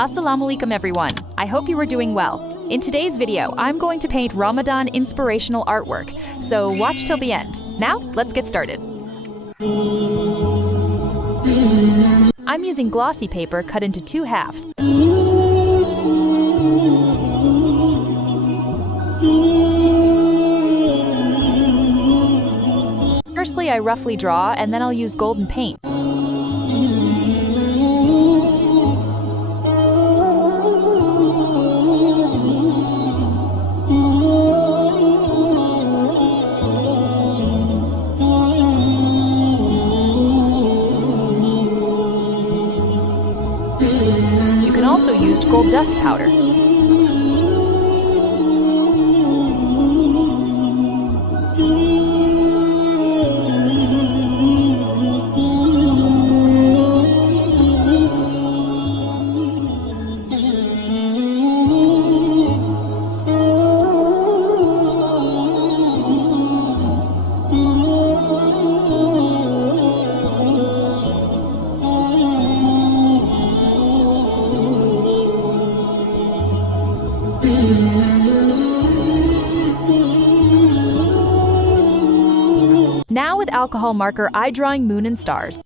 Assalamu alaikum everyone, I hope you are doing well. In today's video, I'm going to paint Ramadan inspirational artwork, so watch till the end. Now, let's get started. I'm using glossy paper cut into 2 halves. Firstly, I roughly draw, and then I'll use golden paint. You can also use gold dust powder. Now with alcohol marker, I'm drawing moon and stars.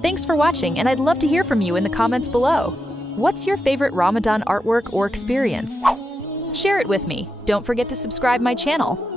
Thanks for watching, and I'd love to hear from you in the comments below. What's your favorite Ramadan artwork or experience? Share it with me. Don't forget to subscribe my channel.